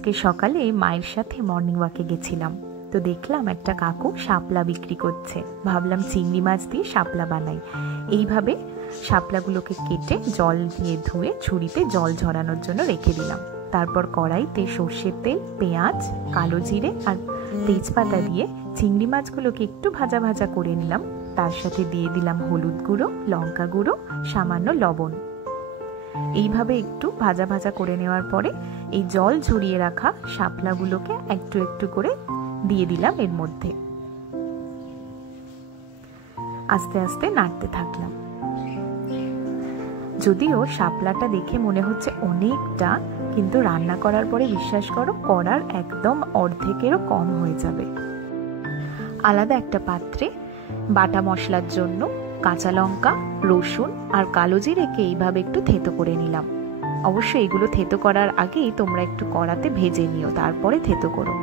আজকে সকালে মায়ের সাথে মর্নিং ওয়াকে গেছিলাম, তো দেখলাম একটা কাকু শাপলা বিক্রি করছে। ভাবলাম চিংড়ি মাছ দিয়ে শাপলা বানাই। এইভাবে শাপলাগুলোকে কেটে জল দিয়ে ধুয়ে ঝুড়িতে জল ঝরানোর জন্য রেখে দিলাম। তারপর কড়াইতে সর্ষের তেল, পেঁয়াজ, কালো জিরে আর তেজপাতা দিয়ে চিংড়ি মাছগুলোকে একটু ভাজা ভাজা করে নিলাম। তার সাথে দিয়ে দিলাম হলুদ গুঁড়ো, লঙ্কা গুঁড়ো, সামান্য লবণ। এইভাবে একটু ভাজা ভাজা করে নেওয়ার পরে এই জল ঝরিয়ে রাখা শাপলাগুলোকে একটু একটু করে দিয়ে দিলাম এর মধ্যে। আস্তে আস্তে নাড়তে থাকলাম। যদিও শাপলাটা দেখে মনে হচ্ছে অনেকটা, কিন্তু রান্না করার পরে বিশ্বাস করো করার একদম অর্ধেকেরও কম হয়ে যাবে। আলাদা একটা পাত্রে বাটা মশলার জন্য কাঁচা লঙ্কা, রসুন আর কালো জিরেকে এইভাবে একটু থেতো করে নিলাম। অবশ্যই এগুলো থেতো করার আগেই তোমরা একটু কড়াতে ভেজে নিও, তারপরে থেতো করো।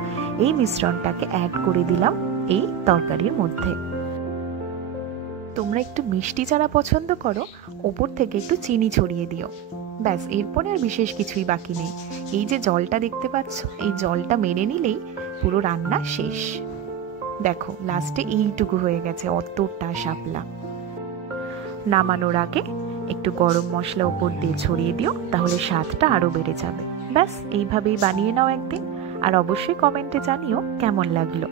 এই মিশ্রণটাকে অ্যাড করে দিলাম এই তরকারির মধ্যে। তোমরা একটু মিষ্টি যারা পছন্দ করো ওপর থেকে একটু চিনি ছড়িয়ে দিও। ব্যাস, এরপরে আর বিশেষ কিছুই বাকি নেই। এই যে জলটা দেখতে পাচ্ছ, এই জলটা মেরে নিলেই পুরো রান্না শেষ। দেখো লাস্টে এইটুকু হয়ে গেছে, অতটা শাপলা। নামানোর আগে একটু গরম মশলা ওপর দিয়ে ছড়িয়ে দিও, তাহলে স্বাদটা আরো বেড়ে যাবে। ব্যাস, এইভাবেই বানিয়ে নাও একদিন, আর অবশ্যই কমেন্টে জানিও কেমন লাগলো।